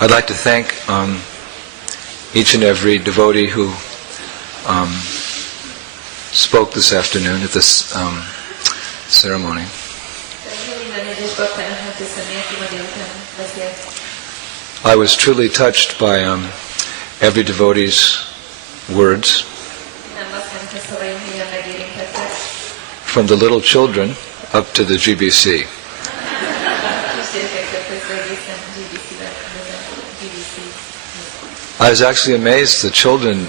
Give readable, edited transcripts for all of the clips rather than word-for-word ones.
I'd like to thank each and every devotee who spoke this afternoon at this ceremony. I was truly touched by every devotee's words, from the little children up to the GBC. I was actually amazed. The children,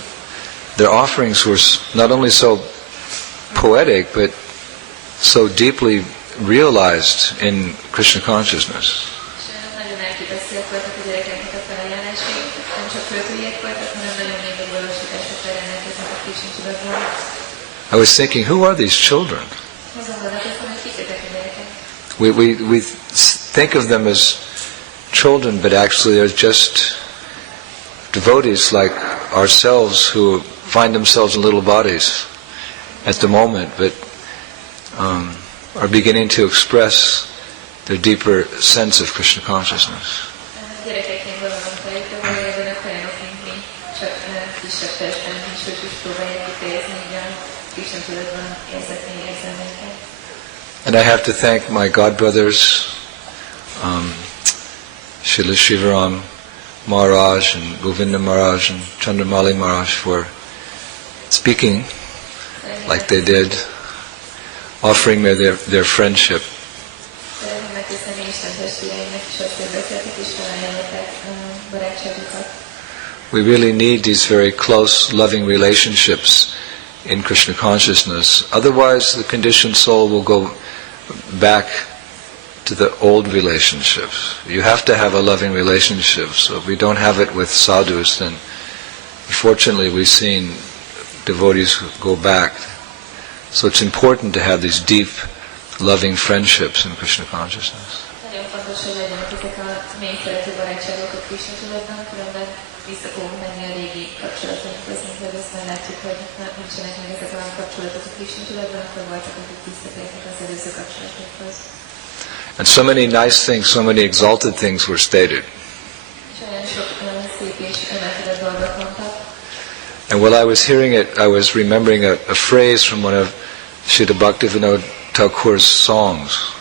their offerings were not only so poetic, but so deeply realized in Krishna consciousness. I was thinking, who are these children? We think of them as children, but actually they're just devotees like ourselves who find themselves in little bodies at the moment, but are beginning to express their deeper sense of Krishna consciousness. And I have to thank my godbrothers, Srila Shivaram Maharaj and Govinda Maharaj and Chandramali Maharaj for speaking like they did, offering me their friendship. We really need these very close, loving relationships in Krishna consciousness. Otherwise, the conditioned soul will go back to the old relationships. You have to have a loving relationship. So if we don't have it with sadhus, then unfortunately we've seen devotees go back. So it's important to have these deep, loving friendships in Krishna consciousness. And so many nice things, so many exalted things were stated. And while I was hearing it, I was remembering a phrase from one of Srila Bhaktivinoda Thakur's songs.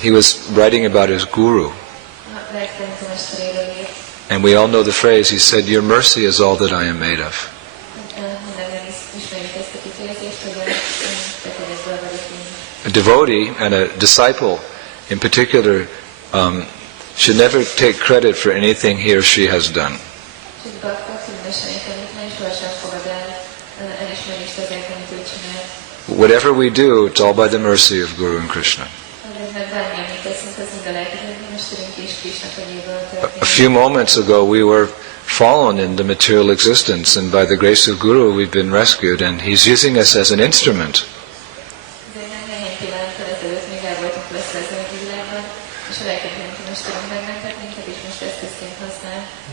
He was writing about his guru. And we all know the phrase, he said, "Your mercy is all that I am made of." A devotee and a disciple in particular should never take credit for anything he or she has done. Whatever we do, it's all by the mercy of Guru and Krishna. A few moments ago we were fallen in the material existence, and by the grace of Guru we've been rescued, and he's using us as an instrument.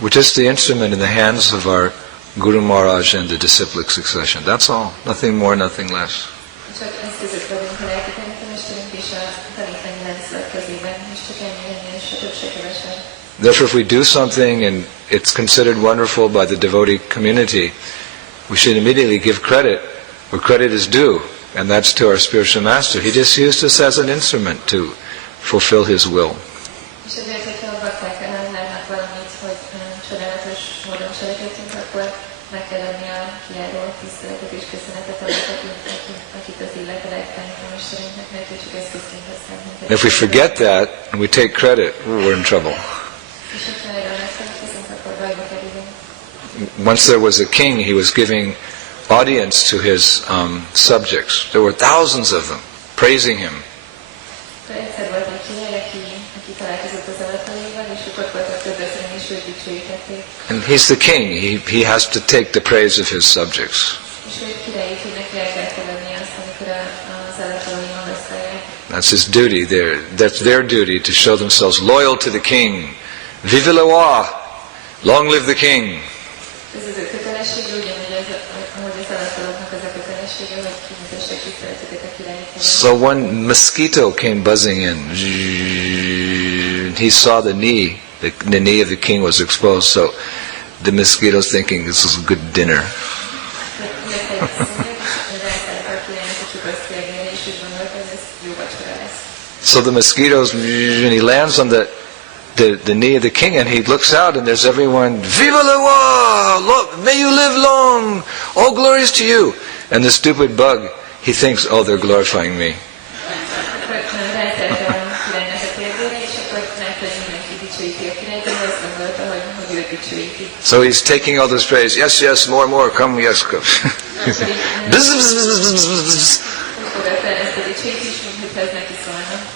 We're just the instrument in the hands of our Guru Maharaj and the disciplic succession. That's all. Nothing more, nothing less. Therefore, if we do something and it's considered wonderful by the devotee community, we should immediately give credit where credit is due, and that's to our spiritual master. He just used us as an instrument to fulfill his will. And if we forget that and we take credit, we're in trouble. Once there was a king, he was giving audience to his subjects. There were thousands of them praising him. And he's the king. He has to take the praise of his subjects. That's his duty. That's their duty, to show themselves loyal to the king. Vive le roi! Long live the king! So one mosquito came buzzing in. He saw the knee of the king was exposed, so the mosquito's thinking this is a good dinner. So the mosquitoes, and he lands on the knee of the king, and he looks out, and there's everyone, Viva le roi! May you live long! All glories to you! And the stupid bug, he thinks, oh, they're glorifying me. So he's taking all this praise. Yes, yes, more, come, yes, come.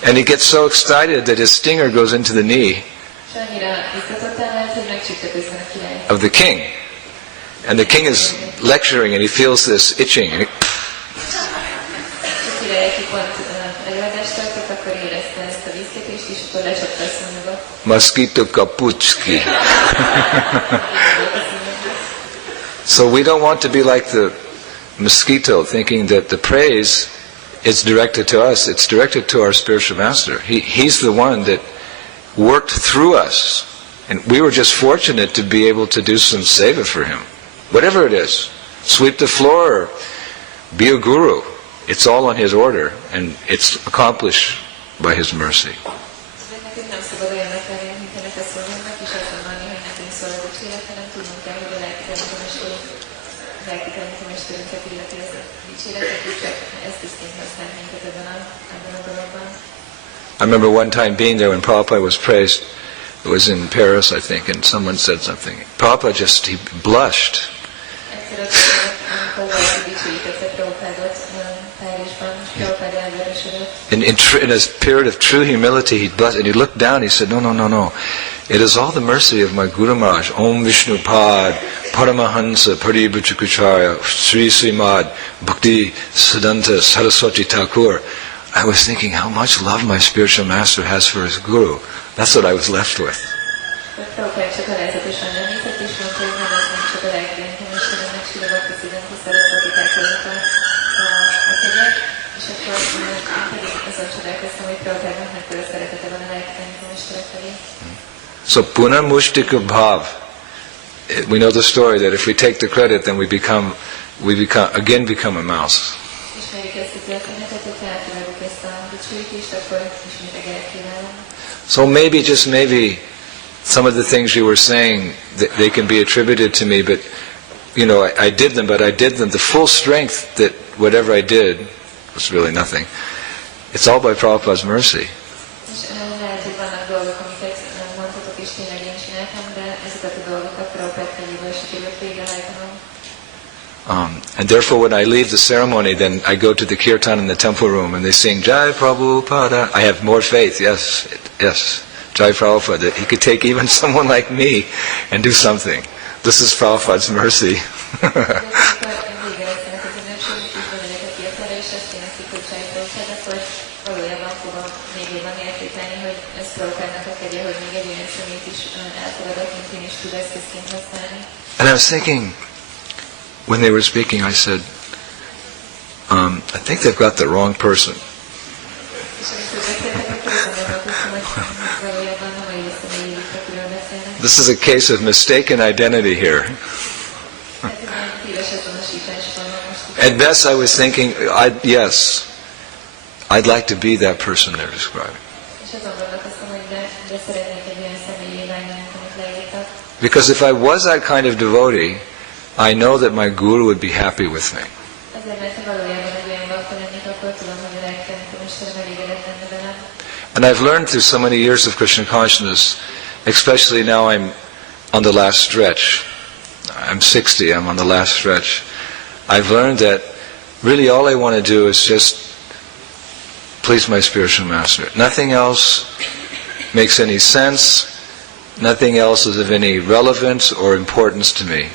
And he gets so excited that his stinger goes into the knee of the king. And the king is lecturing and he feels this itching. And Mosquito Kapuchki. So we don't want to be like the mosquito, thinking that the praise is directed to us. It's directed to our spiritual master. He's the one that worked through us. And we were just fortunate to be able to do some seva for him. Whatever it is. Sweep the floor or be a guru. It's all on his order and it's accomplished by his mercy. I remember one time being there when Prabhupada was praised. It was in Paris, I think, and someone said something. Prabhupada he blushed. In a period of true humility, he blushed, and he looked down, he said, no. It is all the mercy of my Guru Maharaj, Om Vishnu Pad, Paramahansa, Paribhuchakucharya, Sri Srimad, Bhakti Siddhanta Saraswati Thakur. I was thinking how much love my spiritual master has for his Guru. That's what I was left with. So Punamushtika Bhav. We know the story that if we take the credit, then we become a mouse. So maybe, just maybe, some of the things you were saying, they can be attributed to me, but, I did them, the full strength that whatever I did was really nothing. It's all by Prabhupada's mercy. And therefore when I leave the ceremony, then I go to the kirtan in the temple room and they sing Jai Prabhupada. I have more faith, yes, Jai Prabhupada, that he could take even someone like me and do something. This is Prabhupada's mercy. And I was thinking, when they were speaking, I said, I think they've got the wrong person. This is a case of mistaken identity here. At best, I was thinking, I'd like to be that person they're describing. Because if I was that kind of devotee, I know that my Guru would be happy with me. And I've learned through so many years of Krishna consciousness, especially now I'm on the last stretch. I'm 60, I'm on the last stretch. I've learned that really all I want to do is just please my spiritual master. Nothing else makes any sense. Nothing else is of any relevance or importance to me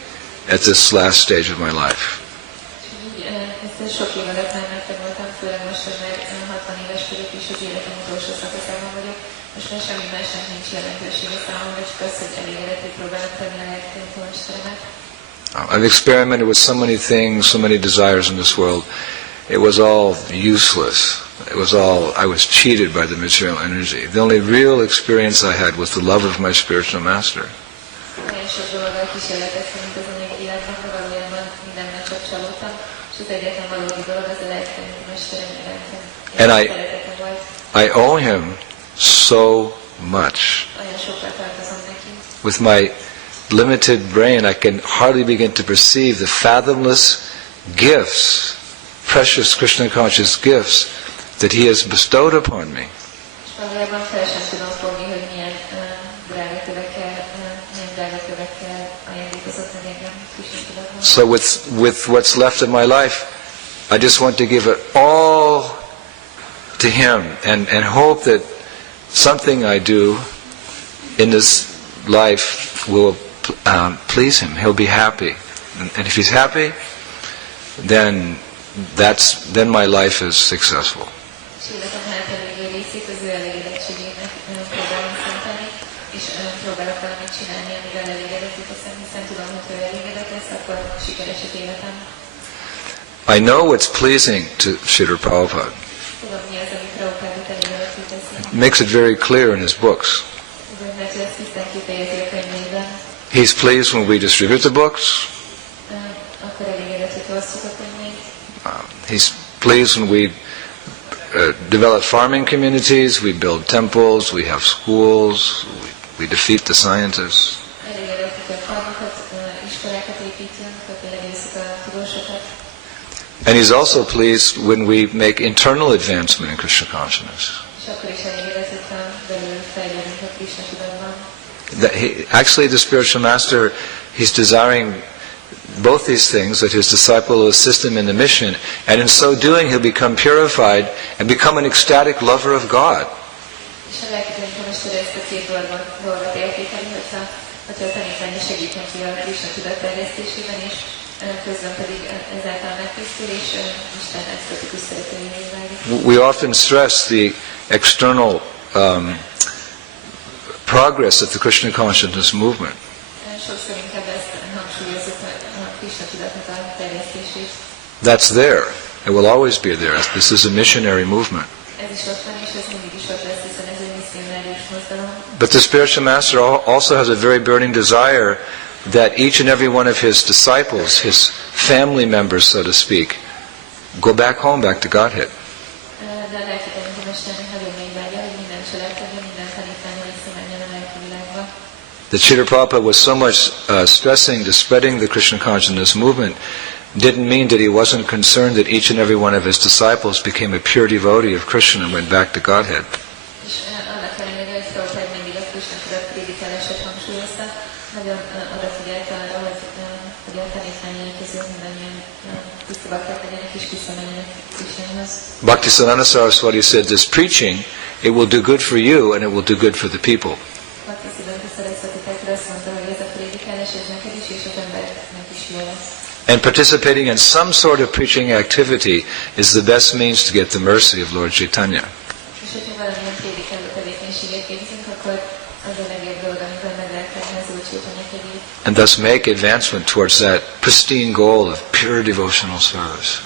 at this last stage of my life. I've experimented with so many things, so many desires in this world, it was all useless. I was cheated by the material energy. The only real experience I had was the love of my spiritual master. And I owe him so much. With my limited brain, I can hardly begin to perceive the fathomless gifts, precious Krishna conscious gifts that he has bestowed upon me. So with what's left of my life, I just want to give it all to him and hope that something I do in this life will please him. He'll be happy. And if he's happy, then my life is successful. I know what's pleasing to Srila Prabhupada. It makes it very clear in his books. He's pleased when we distribute the books. He's pleased when we develop farming communities, we build temples, we have schools, we defeat the scientists. And he's also pleased when we make internal advancement in Krishna consciousness. Actually, the spiritual master, he's desiring both these things, that his disciple will assist him in the mission, and in so doing he'll become purified and become an ecstatic lover of God. We often stress the external progress of the Krishna consciousness movement. That's there. It will always be there. This is a missionary movement. But the spiritual master also has a very burning desire that each and every one of his disciples, his family members, so to speak, go back home, back to Godhead. That Srila Prabhupada was so much stressing to spreading the Krishna consciousness movement didn't mean that he wasn't concerned that each and every one of his disciples became a pure devotee of Krishna and went back to Godhead. Bhaktisiddhanta Saraswati said, this preaching, it will do good for you and it will do good for the people. And participating in some sort of preaching activity is the best means to get the mercy of Lord Chaitanya. And thus make advancement towards that pristine goal of pure devotional service.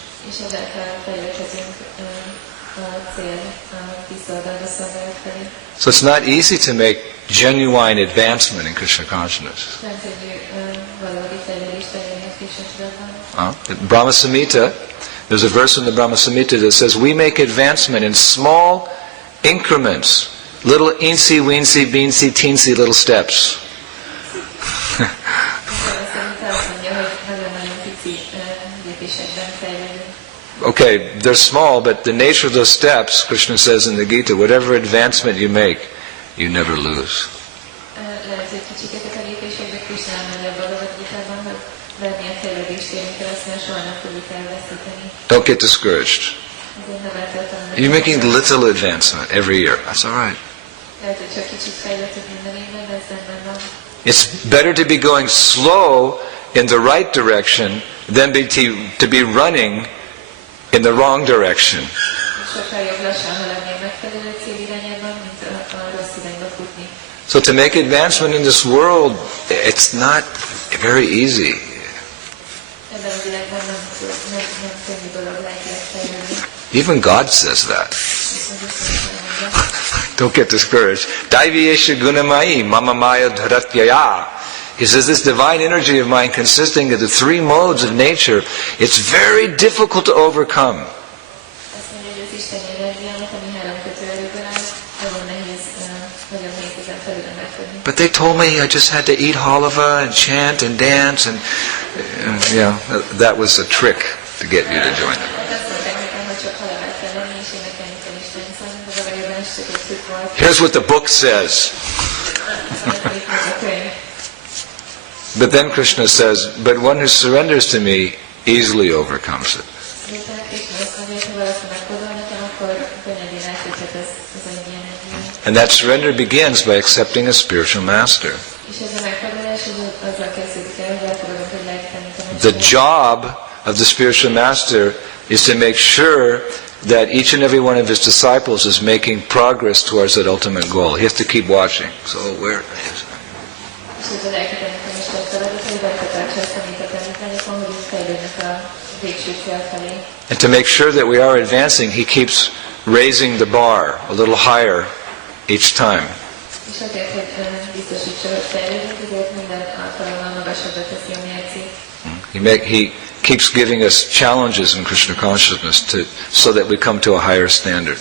So it's not easy to make genuine advancement in Krishna consciousness. Brahma Samhita, there's a verse in the Brahma Samhita that says, we make advancement in small increments, little eensy, weensy, beansy, teensy little steps. Okay, they're small, but the nature of those steps, Krishna says in the Gita, whatever advancement you make, you never lose. Don't get discouraged. You're making little advancement every year. That's all right. It's better to be going slow in the right direction than to be running in the wrong direction. So to make advancement in this world, it's not very easy. Even God says that. Don't get discouraged. Daiviyesha gunamai mama maya dharatyaya. He says this divine energy of mine consisting of the three modes of nature, it's very difficult to overcome. But they told me I just had to eat halava and chant and dance and that was a trick to get you to join them. Here's what the book says. But then Krishna says, but one who surrenders to me easily overcomes it. And that surrender begins by accepting a spiritual master. The job of the spiritual master is to make sure that each and every one of his disciples is making progress towards that ultimate goal. He has to keep watching. So where is and to make sure that we are advancing, he keeps raising the bar a little higher each time. He keeps giving us challenges in Krishna consciousness so that we come to a higher standard.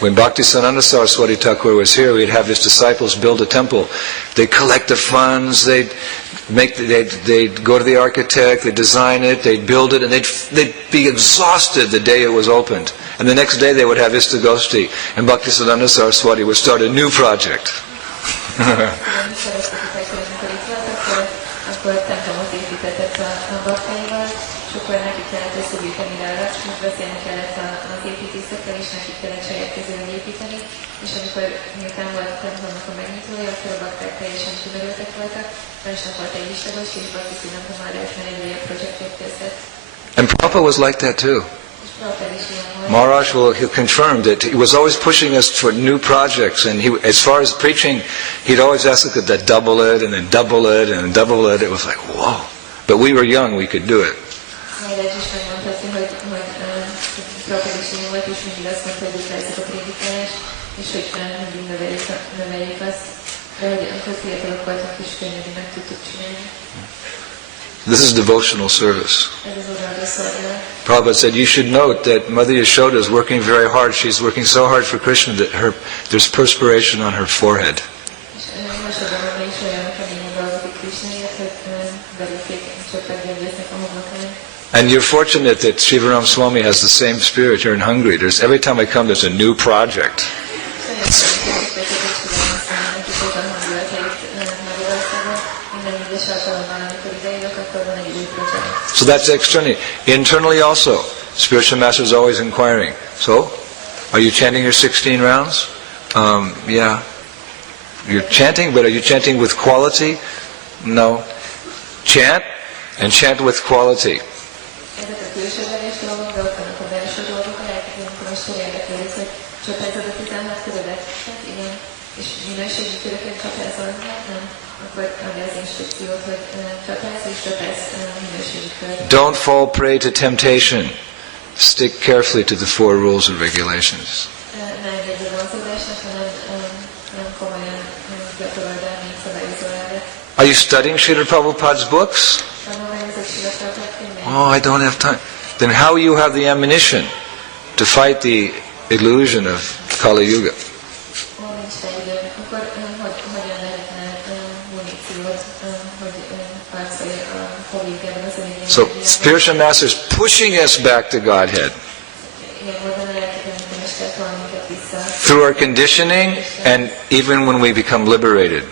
When Bhaktisiddhanta Saraswati Thakur was here, we'd have his disciples build a temple. They'd collect the funds, they'd go to the architect, they'd design it, they'd build it, and they'd be exhausted the day it was opened. And the next day they would have Istagosti, and Bhaktisiddhanta Saraswati would start a new project. And Prabhupada was like that too. Maharaj he'll confirm that he was always pushing us for new projects, and as far as preaching, he'd always ask us to double it, and then double it, and then double it. It was like, whoa. But we were young, we could do it. This is devotional service. Prabhupada said, you should note that Mother Yashoda is working very hard. She's working so hard for Krishna that there's perspiration on her forehead. And you're fortunate that Shivaram Swami has the same spirit here in Hungary. Every time I come, there's a new project. So that's externally. Internally also, spiritual master is always inquiring. So, are you chanting your 16 rounds? Yeah. You're chanting, but are you chanting with quality? No. Chant, and chant with quality. Don't fall prey to temptation. Stick carefully to the 4 rules and regulations. Are you studying Srila Prabhupada's books? Oh, I don't have time. Then how will you have the ammunition to fight the illusion of Kali Yuga? So, spiritual master is pushing us back to Godhead through our conditioning, and even when we become liberated.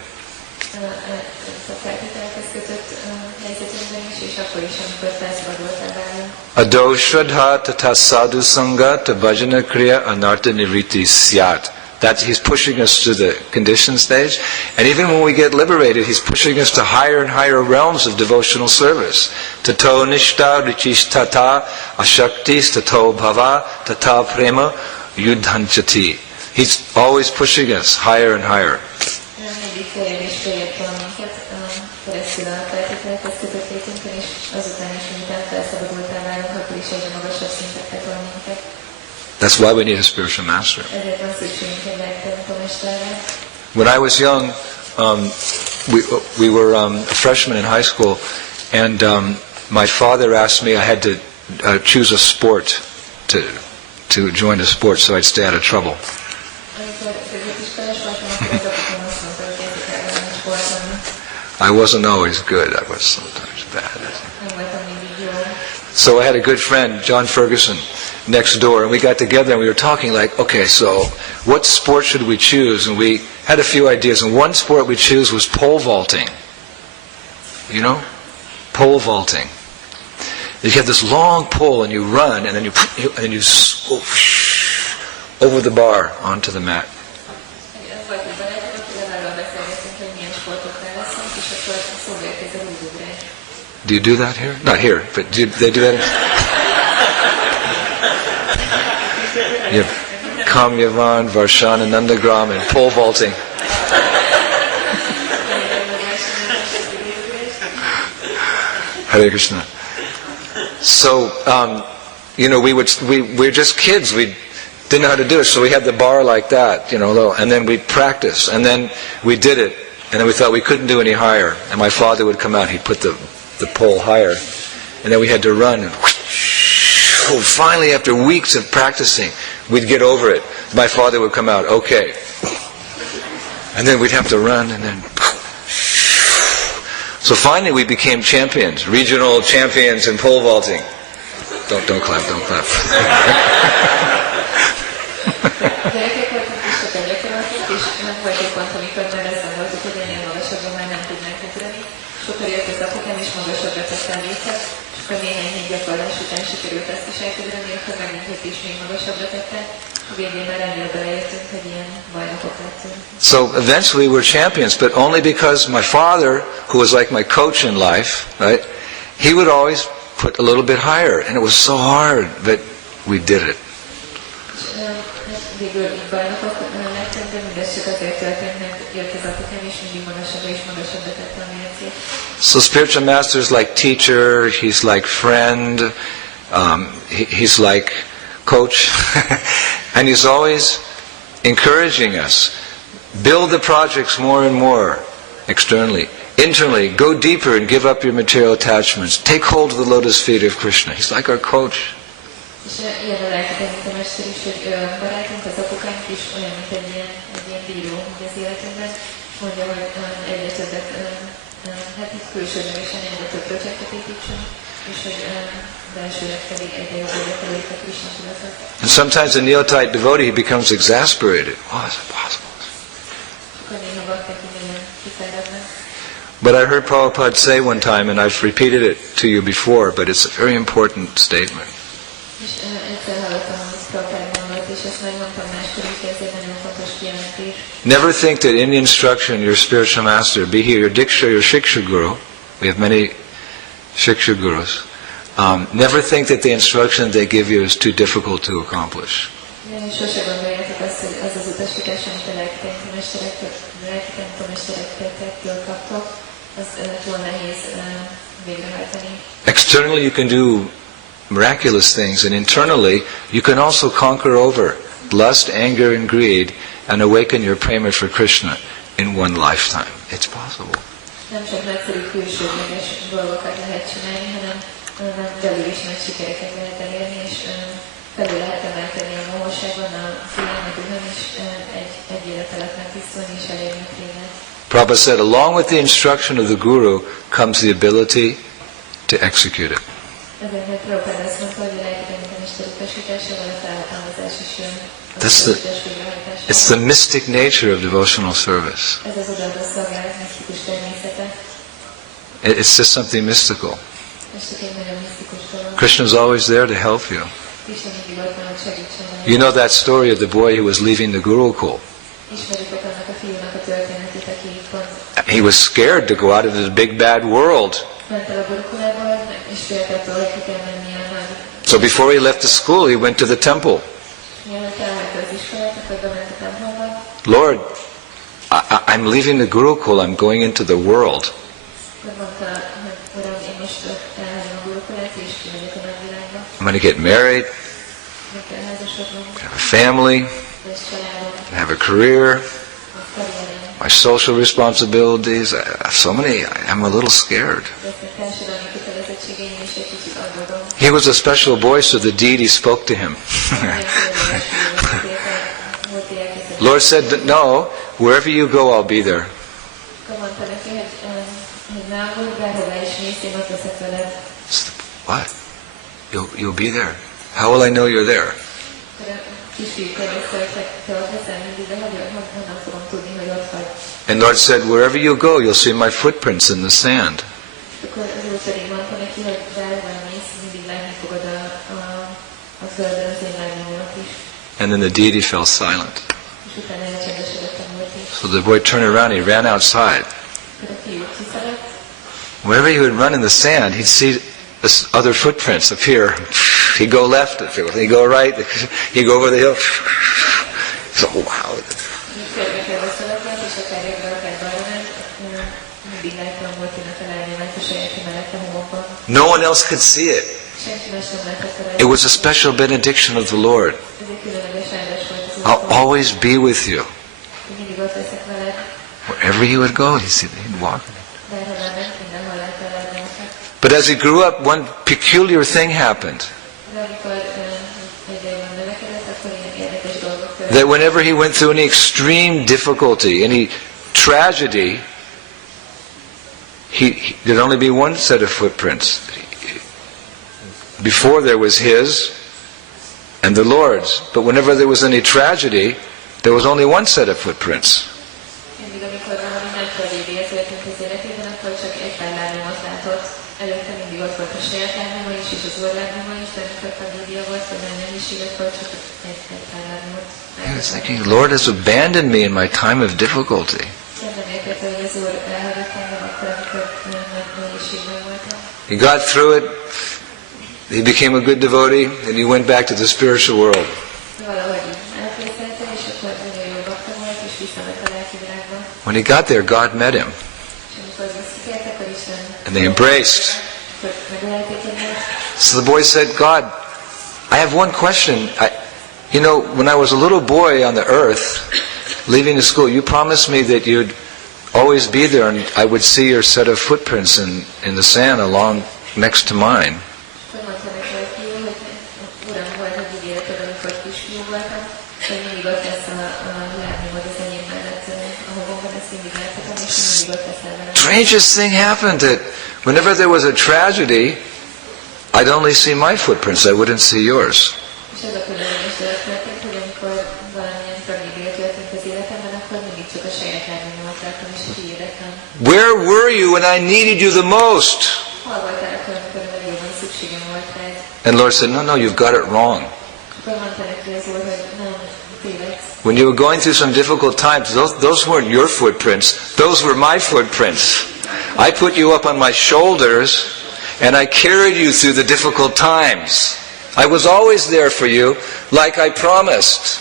Ado shraddha tata sadhu sangha ta bhajana kriya anartha niriti syat. That he's pushing us to the conditioned stage. And even when we get liberated, he's pushing us to higher and higher realms of devotional service. Tato nishta richish tata ashaktis tato bhava tata prema yudhanchati. He's always pushing us higher and higher. és egyre magasabb szintekre tol minket. That's why we need a spiritual master. Ezért van szükségünk egy lelktanítómesterre. When I was young, we were a freshman in high school, and my father asked me I had to choose a sport to join a sport, so I'd stay out of trouble. I wasn't always good. I was sometimes bad. So I had a good friend, John Ferguson, next door, and we got together and we were talking like, okay, so what sport should we choose? And we had a few ideas, and one sport we chose was pole vaulting. You know? Pole vaulting. You have this long pole and you run and then you swoosh over the bar onto the mat. Do you do that here? Not here, but they do that? You have Kamyavan, Varshana, Nandagram, and pole vaulting. Hare Krishna. So, we were just kids. We didn't know how to do it. So we had the bar like that, and then we'd practice. And then we did it. And then we thought we couldn't do any higher. And my father would come out. He'd put the pole higher. And then we had to run. And finally, after weeks of practicing, we'd get over it. My father would come out, okay. And then we'd have to run. And then... So finally we became champions, regional champions in pole vaulting. Don't clap, don't clap. So eventually we're champions, but only because my father, who was like my coach in life, right, he would always put a little bit higher, and it was so hard, but we did it. So spiritual master is like teacher, he's like friend, he's like coach, and he's always encouraging us. Build the projects more and more externally. Internally, go deeper and give up your material attachments. Take hold of the lotus feet of Krishna. He's like our coach. And sometimes a neophyte devotee becomes exasperated. Oh, is it possible? But I heard Prabhupada say one time, and I've repeated it to you before, but it's a very important statement. Never think that in the instruction your spiritual master, be he your Diksha, your Shiksha Guru, we have many Shiksha Gurus, never think that the instruction they give you is too difficult to accomplish. Externally you can do miraculous things, and internally you can also conquer over lust, anger and greed and awaken your prema for Krishna in one lifetime. It's possible. Prabhupada said, along with the instruction of the Guru comes the ability to execute it. It's the mystic nature of devotional service. It's just something mystical. Krishna is always there to help you. You know that story of the boy who was leaving the Gurukul. He was scared to go out into the big bad world. So before he left the school, he went to the temple. Lord, I'm leaving the Gurukul, I'm going into the world. világba. I'm going to get married, Meg kell házasodnom, have a family, lesz családom, have a career, lesz karrierem. my social responsibilities, so many, I'm a little scared. Lesznek társadalmi kötelezettségeim, és egy kicsit aggódom. He was a special boy, so the deity spoke to him. Lord said, no, wherever you go, I'll be there. What? You'll be there. How will I know you're there? And Lord said, wherever you go, you'll see my footprints in the sand. And then the deity fell silent. So the boy turned around, he ran outside. Wherever he would run in the sand, he'd see other footprints appear. He'd go left, he'd go right, he'd go over the hill. So, wow. No one else could see it. It was a special benediction of the Lord. I'll always be with you. Wherever he would go, he'd walk. But as he grew up, one peculiar thing happened. That whenever he went through any extreme difficulty, any tragedy, there'd only be one set of footprints. Before there was his and the Lord's. But whenever there was any tragedy, there was only one set of footprints. I was thinking, Lord has abandoned me in my time of difficulty. He got through it. He became a good devotee, and he went back to the spiritual world. When he got there, God met him. And they embraced. So the boy said, God, I have one question. When I was a little boy on the earth, leaving the school, you promised me that you'd always be there and I would see your set of footprints in the sand along next to mine. Strangest thing happened that whenever there was a tragedy, I'd only see my footprints, I wouldn't see yours. Where were you when I needed you the most? And Lord said, no, you've got it wrong. When you were going through some difficult times, those weren't your footprints, those were my footprints. I put you up on my shoulders and I carried you through the difficult times. I was always there for you, like I promised.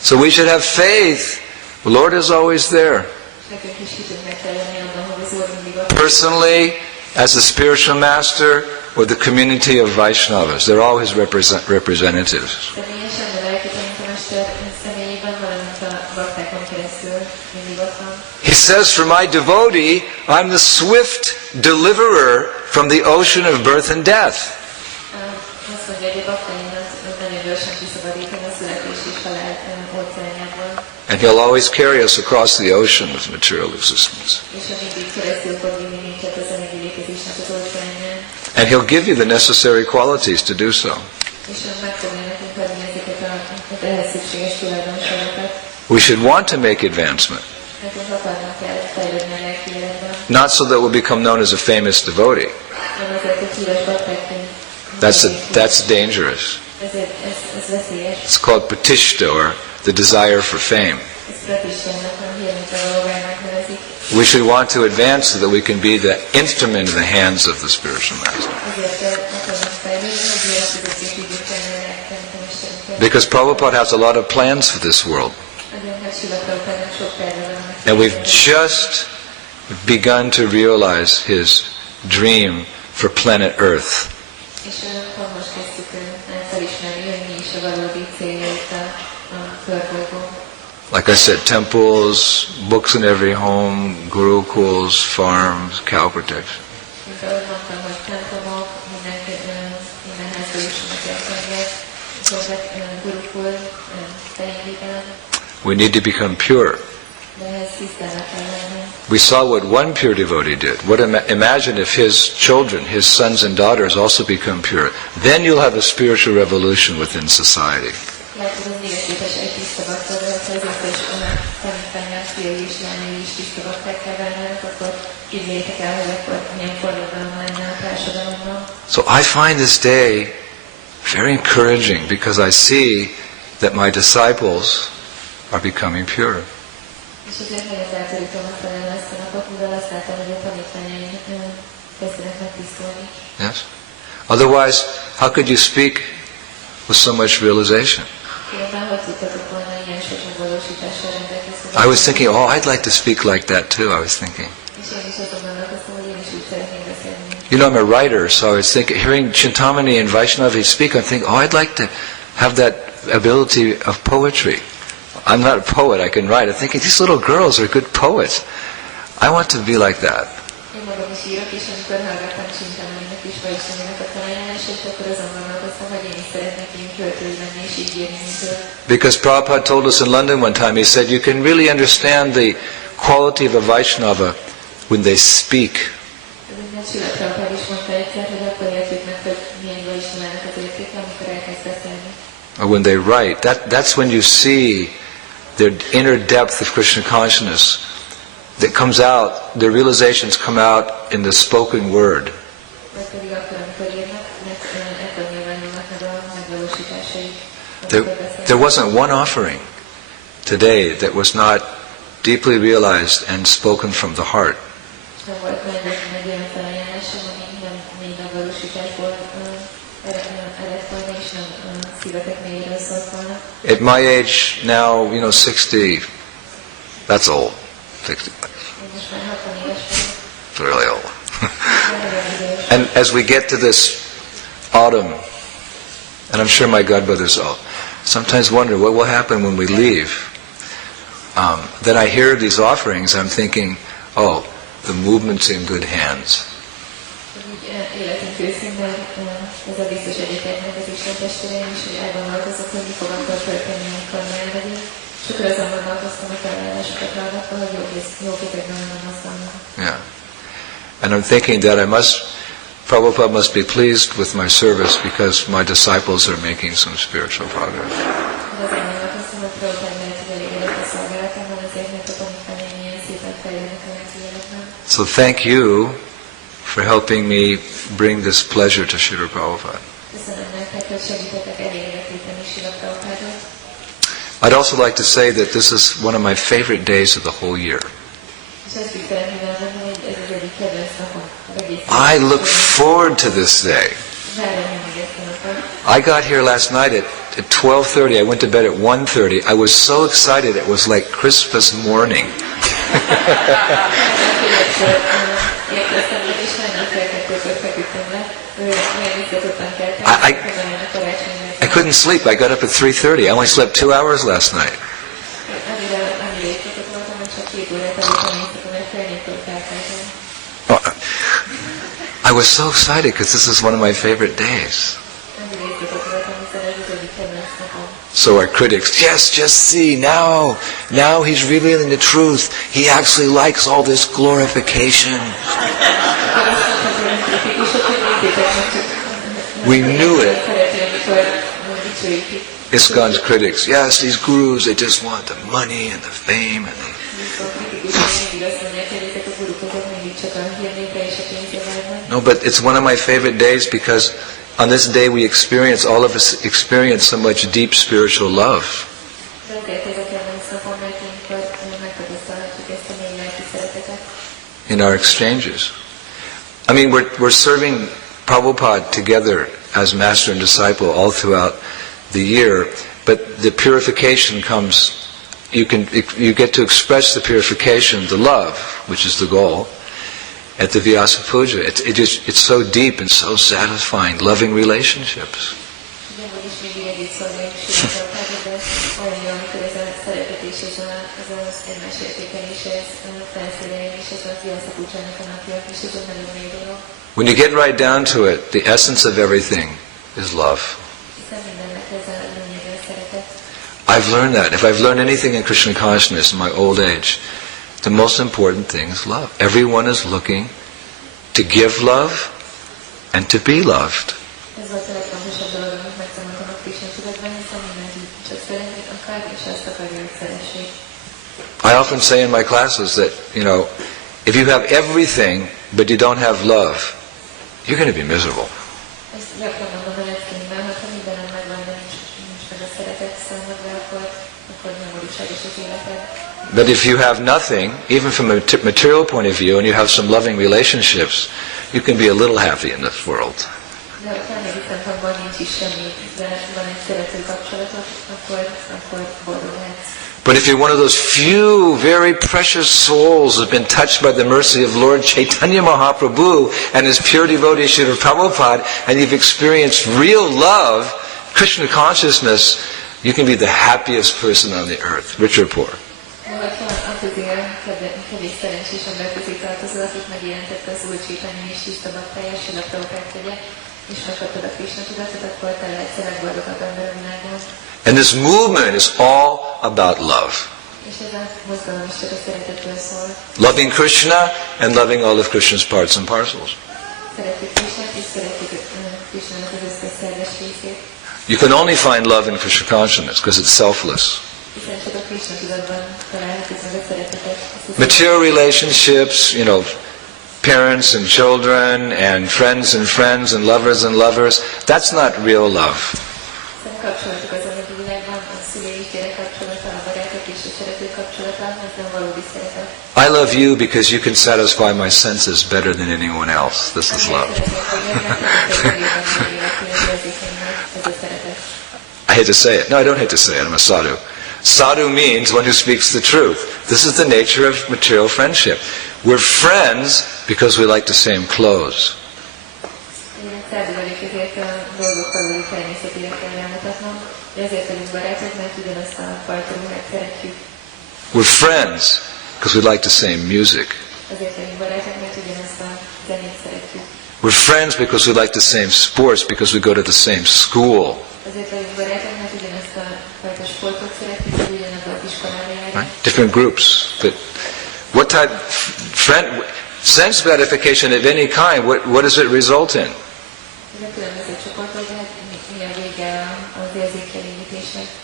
So we should have faith. The Lord is always there. Personally, as the spiritual master, or the community of Vaishnavas. They're all his representatives. He says, for my devotee, I'm the swift deliverer from the ocean of birth and death. And he'll always carry us across the ocean of material existence. And he'll give you the necessary qualities to do so. We should want to make advancement. Not so that we'll become known as a famous devotee. That's dangerous. It's called pratishta, or the desire for fame. We should want to advance so that we can be the instrument in the hands of the spiritual master. Because Prabhupada has a lot of plans for this world. And we've just begun to realize his dream for planet Earth. Like I said, temples, books in every home, gurukuls, farms, cow protection. We need to become pure. We saw what one pure devotee did. Imagine if his children, his sons and daughters also become pure. Then you'll have a spiritual revolution within society. So I find this day very encouraging because I see that my disciples are becoming pure. Yes. Otherwise, how could you speak with so much realization? I was thinking, I'd like to speak like that too, I was thinking. You know, I'm a writer, so I was thinking, hearing Chintamani and Vaishnavi speak, I'm thinking, I'd like to have that ability of poetry. I'm not a poet, I can write. I'm thinking, these little girls are good poets. I want to be like that. Because Prabhupada told us in London one time, he said, you can really understand the quality of a Vaishnava when they speak. Or when they write. That's when you see their inner depth of Krishna consciousness that comes out, their realizations come out in the spoken word. There wasn't one offering today that was not deeply realized and spoken from the heart. At my age now, 60, that's old. 60. It's really old. And as we get to this autumn, and I'm sure my godbrothers all sometimes wonder what will happen when we leave. Then I hear these offerings, I'm thinking, the movement's in good hands. Yeah. And I'm thinking that Prabhupada must be pleased with my service because my disciples are making some spiritual progress. So thank you for helping me bring this pleasure to Srila Prabhupada. I'd also like to say that this is one of my favorite days of the whole year. I look forward to this day. I got here last night at 12:30. I went to bed at 1:30. I was so excited. It was like Christmas morning. I couldn't sleep. I got up at 3:30. I only slept 2 hours last night. I was so excited because this is one of my favorite days. So our critics, yes, just see, now he's revealing the truth. He actually likes all this glorification. We knew it. ISKCON's critics, yes, these gurus, they just want the money and the fame and the... No, but it's one of my favorite days because on this day all of us experience so much deep spiritual love. In our exchanges. I mean, we're serving Prabhupada together as master and disciple all throughout the year, but the purification comes, you get to express the purification, the love, which is the goal, at the Vyasa Puja. It's so deep and so satisfying, loving relationships. When you get right down to it, the essence of everything is love. I've learned that. If I've learned anything in Krishna consciousness in my old age, the most important thing is love. Everyone is looking to give love and to be loved. I often say in my classes that, if you have everything but you don't have love, you're going to be miserable. But if you have nothing, even from a material point of view, and you have some loving relationships, you can be a little happy in this world. But if you're one of those few very precious souls who've been touched by the mercy of Lord Chaitanya Mahaprabhu and his pure devotee Srila Prabhupada, and you've experienced real love, Krishna consciousness, you can be the happiest person on the earth, rich or poor. And this movement is all about love. Loving Krishna and loving all of Krishna's parts and parcels. You can only find love in Krishna consciousness because it's selfless. Material relationships, parents and children and friends and lovers, that's not real love. I love you because you can satisfy my senses better than anyone else. This is love. I hate to say it. No, I don't hate to say it. I'm a sadhu. Sadhu means one who speaks the truth. This is the nature of material friendship. We're friends because we like the same clothes. We're friends because we like the same music. We're friends because we like the same sports, because we go to the same school. Right? Different groups. But what type sense gratification of any kind, what does it result in?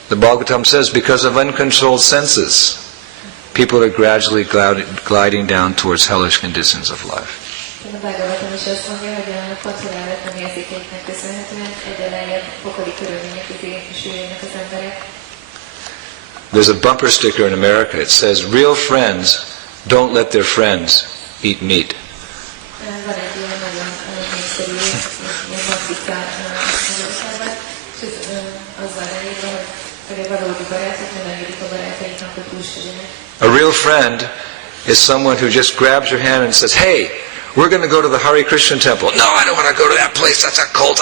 The Bhagavatam says, because of uncontrolled senses, people are gradually gliding down towards hellish conditions of life. There's a bumper sticker in America. It says, real friends don't let their friends eat meat. A real friend is someone who just grabs your hand and says, hey, we're going to go to the Hare Krishna temple. No, I don't want to go to that place. That's a cult.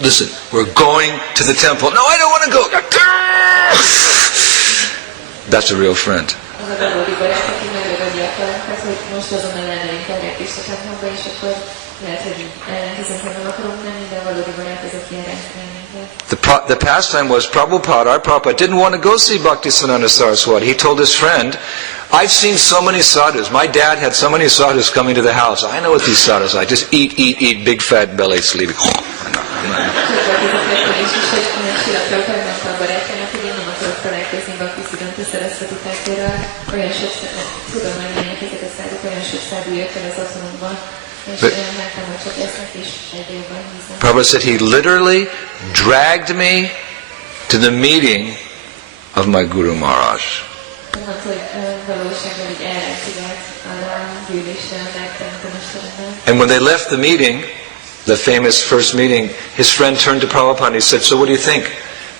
Listen, we're going to the temple. No, I don't want to go. That's a real friend. The pastime was Prabhupada, our Prabhupada, didn't want to go see Bhaktisiddhanta Saraswati. He told his friend, I've seen so many sadhus. My dad had so many sadhus coming to the house. I know what these sadhus are. Just eat, big fat belly, sleeping. Prabhupada said he literally dragged me to the meeting of my Guru Maharaj. And when they left the meeting, the famous first meeting, his friend turned to Prabhupada and he said, so what do you think?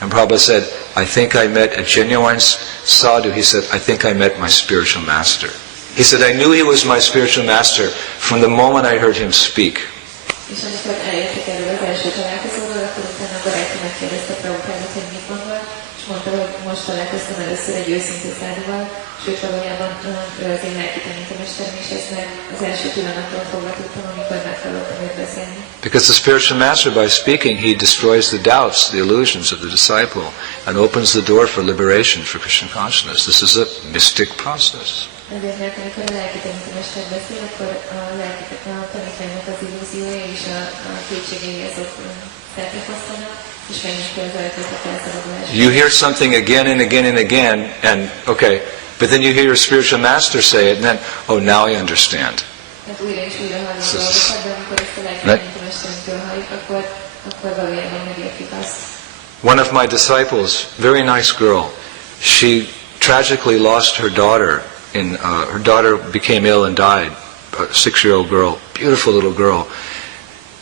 And Prabhupada said, I think I met a genuine sadhu. He said, I think I met my spiritual master. He said, I knew he was my spiritual master from the moment I heard him speak. És amikor eljöttek erről az első találkozóról, akkor utána a barátom megkérdezte Prabhupádot, hogy mit gondol, és mondta, hogy most találkoztam először egy őszinte szádúval, sőt valójában az én lelki tanítómesterem is, ezt meg az első pillanattól fogva tudtam, amikor meghallottam őt beszélni. Because the spiritual master, by speaking, he destroys the doubts, the illusions of the disciple, and opens the door for liberation, for Krishna consciousness. This is a mystic process. Ezért, mert amikor a lelki tanítómester beszél, akkor a tanítványnak az illúziója és a kétségei azok feltapasztanak, és megnyitja az ajtót a felszabadulásra. You hear something again and again and again, and okay, but then you hear your spiritual master say it, and then, oh, now I understand. Hát újra és újra halljuk dolgokat, de amikor ezt a lelki tanítómesterünktől halljuk, akkor valójában megértjük azt. One of my disciples, very nice girl, she tragically lost her daughter. Her daughter became ill and died, a 6-year-old girl, beautiful little girl.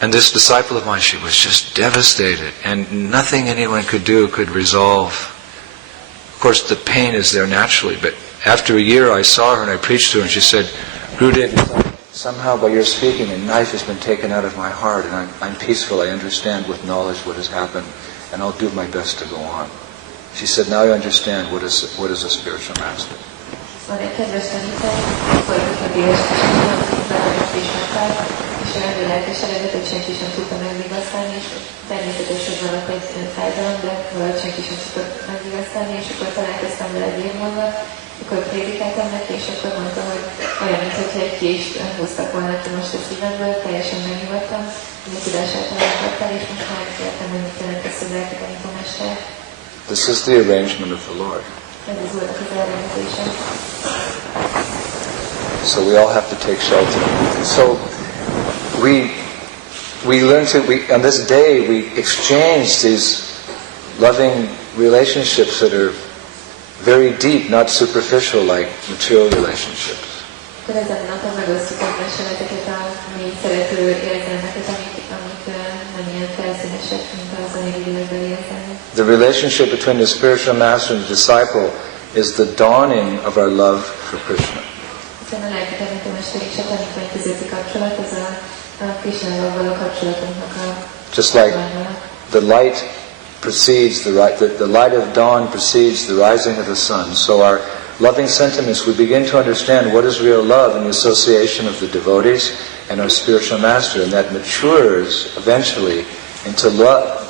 And this disciple of mine, she was just devastated, and nothing anyone could do could resolve. Of course, the pain is there naturally, but after a year I saw her and I preached to her, and she said, Gurudev, somehow by your speaking a knife has been taken out of my heart, and I'm peaceful, I understand with knowledge what has happened, and I'll do my best to go on. She said, now I understand what is a spiritual master. Van egy kedves tanítvány, folytatva Diósnak ismertek, és olyan lelkesedett, hogy senki sem tudta megvigasztalni, és természetes, hogy valatt egy fájdalom, de valahogy senki sem tudott megvigasztalni, és akkor találkoztam vele egy év múlva, akkor prédikáltam neki, és akkor mondta, hogy olyan, mintha egy kést hoztak volna ki most a szívemből, teljesen megnyugodtam, hogy a tudását megadtál, és most már értem, hogy mit jelent ezt a lelki tanítómester. This is the arrangement of the Lord. So we all have to take shelter. So we learn to, on this day we exchange these loving relationships that are very deep, not superficial like material relationships. The relationship between the spiritual master and the disciple is the dawning of our love for Krishna. Just like the light precedes the light of dawn precedes the rising of the sun. So our loving sentiments, we begin to understand what is real love in the association of the devotees and our spiritual master, and that matures eventually into love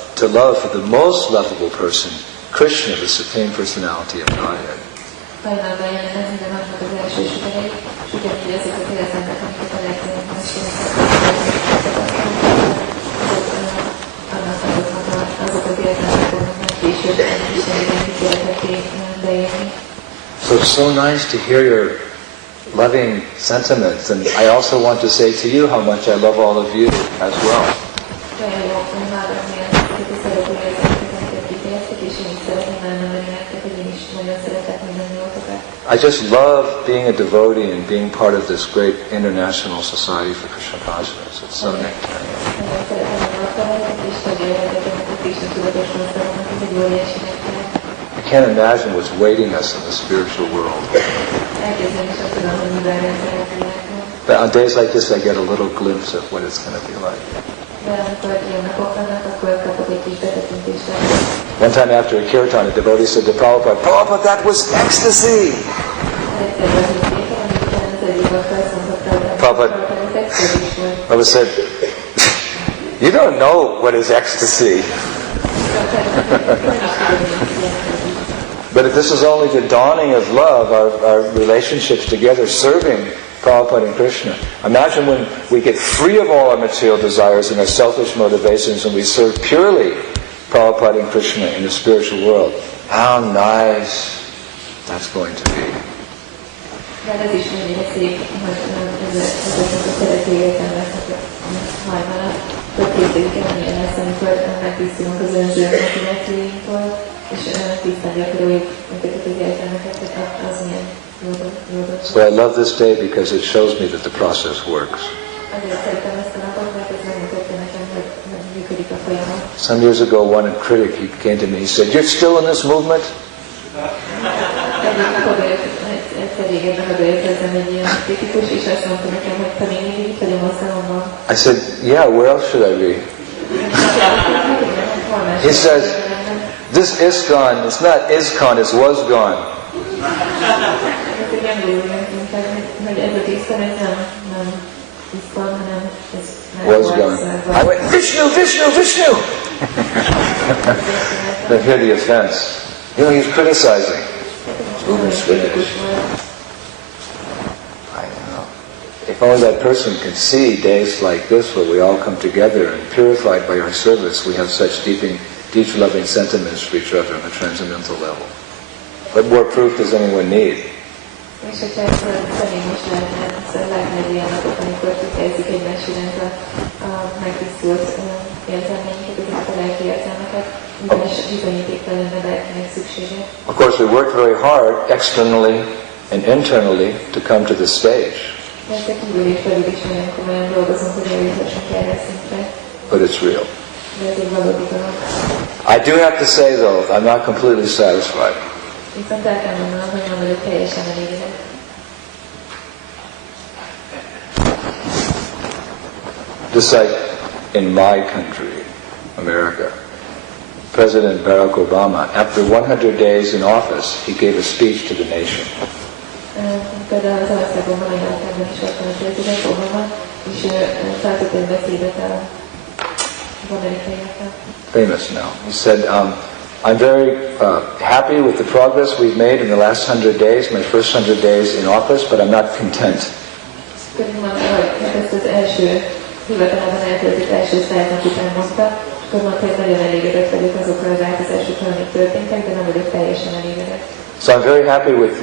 for the most lovable person, Krishna, the Supreme Personality of Godhead. So it's so nice to hear your loving sentiments, and I also want to say to you how much I love all of you as well. I just love being a devotee and being part of this great international society for Krishna consciousness. It's so nectarian. I can't imagine what's waiting us in the spiritual world. But on days like this I get a little glimpse of what it's going to be like. One time after a kirtan, a devotee said to Prabhupada, Prabhupada, that was ecstasy! Prabhupada said, you don't know what is ecstasy. But if this is only the dawning of love, our relationships together, serving Prabhupada and Krishna. Imagine when we get free of all our material desires and our selfish motivations and we serve purely Prabhupada and Krishna in the spiritual world. How nice that's going to be. So I love this day because it shows me that the process works. folyamat. Some years ago, one critic, he came to me, he said, "You're still in this movement?" I said, "Yeah, where else should I be?" He says, "This ISKCON, it's not ISKCON, it's was gone." Was gone. I went, "Vishnu, Vishnu, Vishnu!" But hear the offense. You know, he's criticizing. I know. If only that person could see days like this where we all come together and purified by our service, we have such deep loving sentiments for each other on a transcendental level. What more proof does anyone need? És hogyha ezt személy is lehetne, szóval látni egy ilyen napot, amikor kifejezik egymás iránt a megtisztult érzelmeinket, ezeket a lelki érzelmeket, ugyanis bizonyítékra lenne bárkinek szüksége. Of course, we work very hard externally and internally to come to this stage. Persze kívül és belül is nagyon komolyan dolgozunk, hogy eljuthassunk erre a szintre. But it's real. De ez egy valódi dolog. I do have to say, though, I'm not completely satisfied. Viszont el kell mondanom, hogy nem vagyok teljesen elégedett. Just like in my country, America, President Barack Obama, after 100 days in office, he gave a speech to the nation. Például az országban Magyarországon is ott van a President Obama, és tartott egy beszédet az amerikaiaknak. Famous now. He said, "I'm very happy with the progress we've made in the last 100 days, my first 100 days in office, but I'm not content." Közben mondta, hogy ezt az első hivatalában eltöltött első 100 nap után mondta, és akkor mondta, hogy nagyon elégedett vagyok azokkal az változásokról, amik történtek, de nem vagyok teljesen elégedett. So I'm very happy with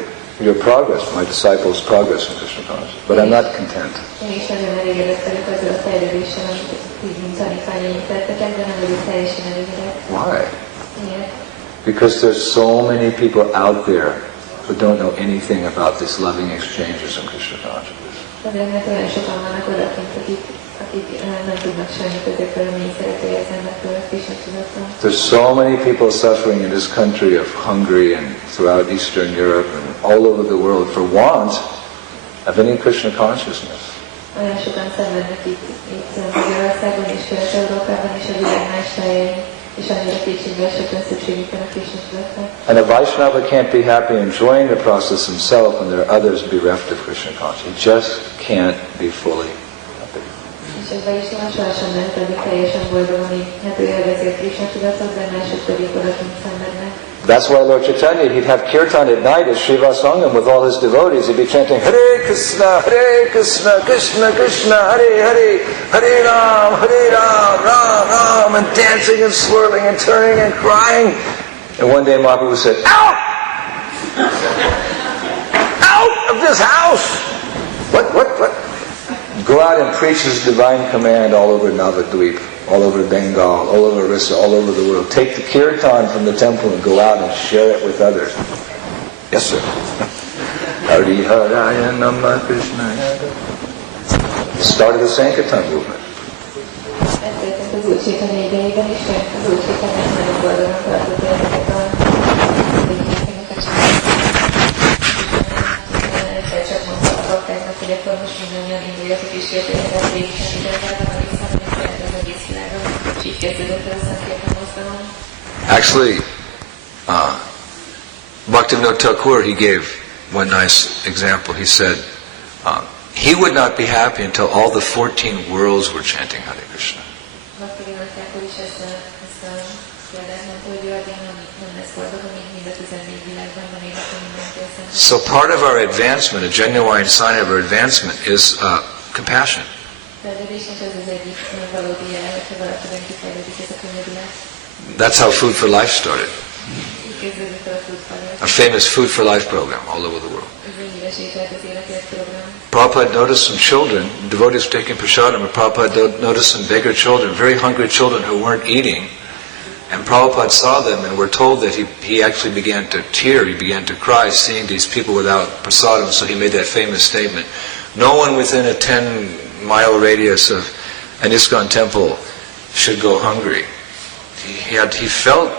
your progress, my disciples' progress in Krishna consciousness, but I'm not content. Én is nagyon elégedett vagyok azzal a fejlődéssel, amit így mint tanítványaim tettek, de nem vagyok teljesen elégedett. Why? Miért? Because there's so many people out there who don't know anything about these loving exchanges in Krishna consciousness. Azért, mert olyan sokan vannak odakint, akik nem tudnak semmit ezekről a mély szerető érzelmekről, Krishna tudatról. There's so many people suffering in this country of Hungary and throughout Eastern Europe and all over the world for want of any Krishna consciousness. Olyan sokan szenvednek itt Magyarországon és Kelet-Európában és a világ más tájain, és annyira kétségbe esetben szükségük van a Krishna tudatra. And a Vaishnava can't be happy enjoying the process himself when there are others bereft of Krishna consciousness. He just can't be fully happy. És ez Vaishnava sohasem lehet adni teljesen boldogan, hát ő élvezi a Krishna tudatot, de mások pedig odakint szenvednek. That's why Lord Chaitanya, he'd have kirtan at night at Srivasangam with all his devotees. He'd be chanting, Hare Krishna, Krishna Krishna, Hare Hare, Hare Ram, Ram Ram, and dancing and swirling and turning and crying. And one day Mahaprabhu said, "Out! Out of this house!" What? Go out and preach his divine command all over Navadvip, all over Bengal, all over Orissa, all over the world. Take the kirtan from the temple and go out and share it with others. Yes, sir. Hari Haraya Namah Krishna. Started the Sankirtan movement. Az Úr Chaitanya idejében is, az Úr Chaitanya nagyon boldogan tartott ezeket a tevékenységeket csinálni. Egyszer csak mondta a baktáknak, hogy akkor most mindannyian induljatok és értéketet végigsenni, de ezáltal a visszamenni az egész világon, és így kezdődött el a Sankirtan mozgalom. Actually, Bhaktivinoda Thakur, he gave one nice example. He said, he would not be happy until all the 14 worlds were chanting Hare Krishna. So part of our advancement, a genuine sign of our advancement, is compassion. That's how Food for Life started. A famous Food for Life program all over the world. Prabhupada noticed some children, devotees were taking prasadam, and Prabhupada noticed some beggar children, very hungry children who weren't eating. And Prabhupada saw them, and we're told that he actually began to tear, he began to cry, seeing these people without prasadam, so he made that famous statement, "No one within a 10-mile radius of an ISKCON temple should go hungry." he felt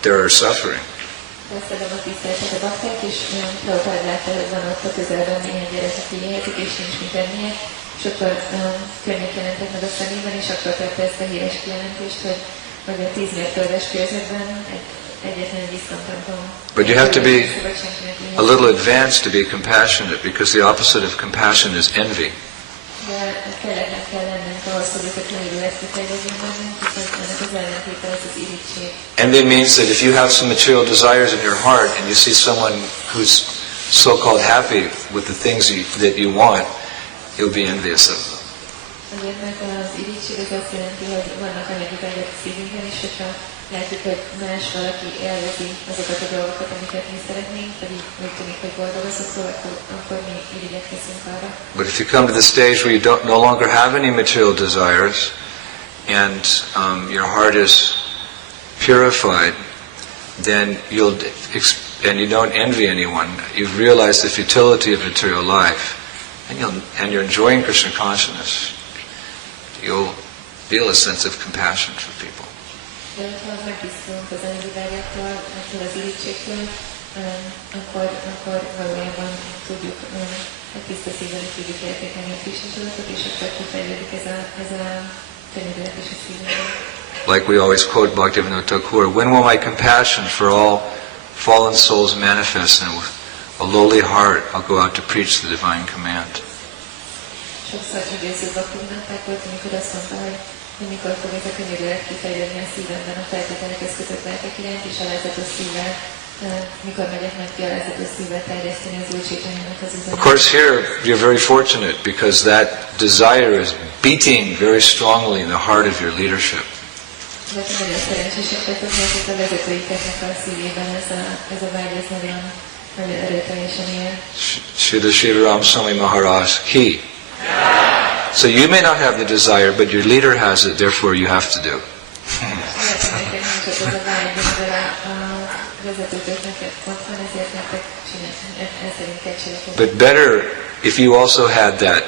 their suffering. Beszedem a tiszteletet a bakták, és Prabhupád látta, hogy van ott a közelben néhány gyerek, aki éhezik, és nincs mit ennie, és akkor könnyek jelentek meg a szemében, és akkor tette ezt a híres kijelentést, hogy a 10 mérföldes körzetben egyetlen egy iszlamtemplom. But you have to be a little advanced to be compassionate, because the opposite of compassion is envy. Envy means that if you have some material desires in your heart and you see someone who's so-called happy with the things that you want, you'll be envious of them. Látjuk, hogy más valaki élvezi azokat a dolgokat, amiket mi szeretnénk, pedig úgy tűnik, hogy boldog azoktól, akkor mi igyekszünk arra. But if you come to the stage where you no longer have any material desires, and your heart is purified, then and you don't envy anyone, you've realized the futility of material life, and you're enjoying Krishna consciousness, you'll feel a sense of compassion for people. De ha megtisztulunk az anyagvilágától, attól az irítségtől, akkor valójában tudjuk, tiszta szívvel tudjuk értékelni a Krishna tudatot, és akkor kifejlődik ez a könyörület és a szívünkben. Like we always quote Bhaktivinoda Thakur, when will my compassion for all fallen souls manifest, and with a lowly heart I'll go out to preach the divine command. Sokszor idézzük Bhaktivinoda Thakurt, amikor azt mondta, hogy mikor fog ez a könyörület kifejlődni a szívemben a feltételekhez kötött lelkek iránt, és alázatos szívvel, mikor megyek meg ki alázatos szívvel terjeszteni az Úr Csaitanyának az üzenetet. Of course here you're very fortunate, because that desire is beating very strongly in the heart of your leadership. De nagyon szerencsések vagytok, mert itt a vezetőiteknek a szívében ez a vágy, ez nagyon erőteljesen él. Shri Ram Swami Maharaj ki. So you may not have the desire, but your leader has it, therefore you have to do. But better if you also had that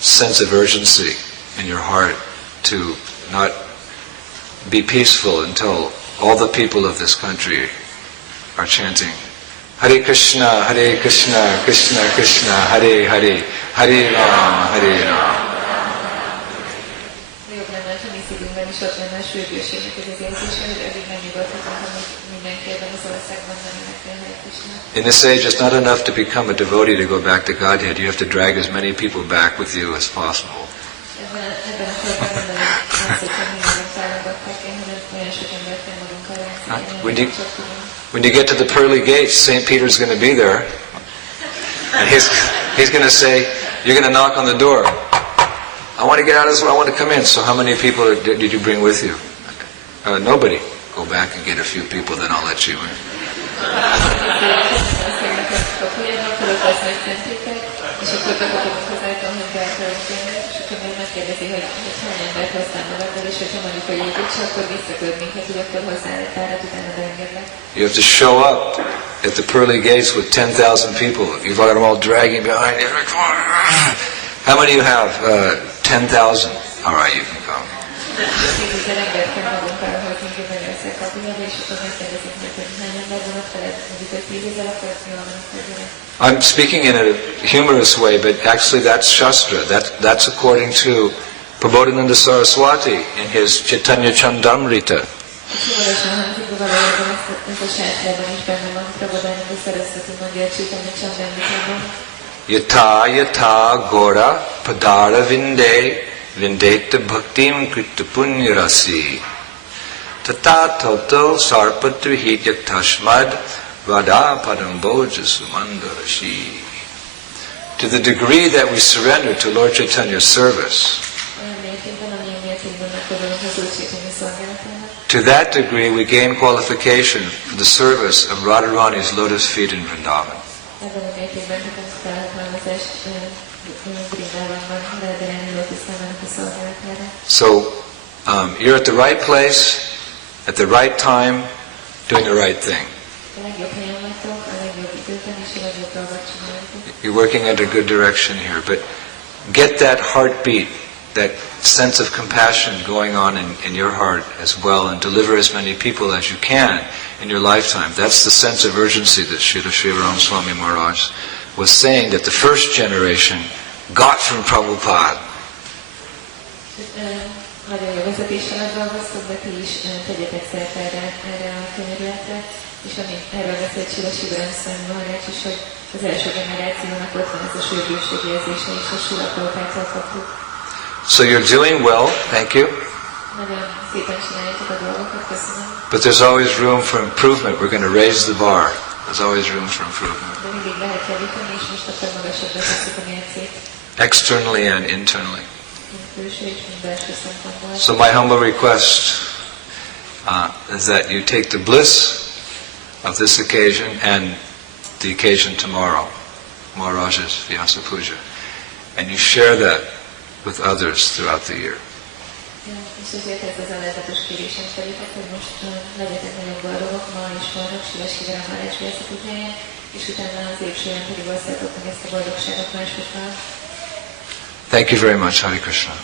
sense of urgency in your heart to not be peaceful until all the people of this country are chanting Hare Krishna, Krishna Krishna, Hare Hare, Hare Rama, Hare Rama. In this age, it's not enough to become a devotee to go back to Godhead. You have to drag as many people back with you as possible. When you get to the pearly gates, St. Peter's going to be there, and he's going to say, you're going to knock on the door. I want to get out of this way, I want to come in. So how many people did you bring with you? Nobody. Go back and get a few people, then I'll let you in. You have to show up at the pearly gates with 10,000 people. You've got them all dragging behind you. How many do you have? 10,000. All right, you can come. I'm speaking in a humorous way, but actually that's Shastra. That's according to Prabodhananda Saraswati in his Chaitanya Chandamrita. Yatha yatha gora padara vinde vindeta bhaktim krita punyarasi tata toto sarpatu hityatashmad vada padamboja sumandarashi. To the degree that we surrender to Lord Chaitanya's service, to that degree we gain qualification for the service of Radharani's lotus feet in Vrindavan. So you're at the right place, at the right time, doing the right thing. You're working under good direction here, but get that heartbeat that sense of compassion going on in your heart as well, and deliver as many people as you can in your lifetime. That's the sense of urgency that Srila Shivaram Swami Maharaj was saying that the first generation got from Prabhupada. Nagyon jó vezetéssel dolgoztok, de ti is tegyetek szert erre a könyörületre, és amit erről beszélt Srila Shivaram Swami Maharaj is, hogy az első generációnak ott van ez a sürgősség érzése, és a Srila Prabhupádtól kaptuk. So you're doing well, thank you. Nagyon szépen csináljátok a dolgokat, köszönöm. But there's always room for improvement. We're going to raise the bar. There's always room for improvement. De mindig lehet javítani, és most akkor magasabbra tesszük a mércét. Externally and internally. Külső és belső szempontból. So my humble request is that you take the bliss of this occasion and the occasion tomorrow, Maharaj's Vyasa Puja, and you share that with others throughout the year. És ezért ez az alázatos kérésem felétek, hogy most legyetek nagyon boldogok ma és holnap Srila Shivaram Maharaj Vyasa Pujáján, és utána az év során pedig osztatok meg ezt a boldogságot másoknak. Thank you very much, Hare Krishna.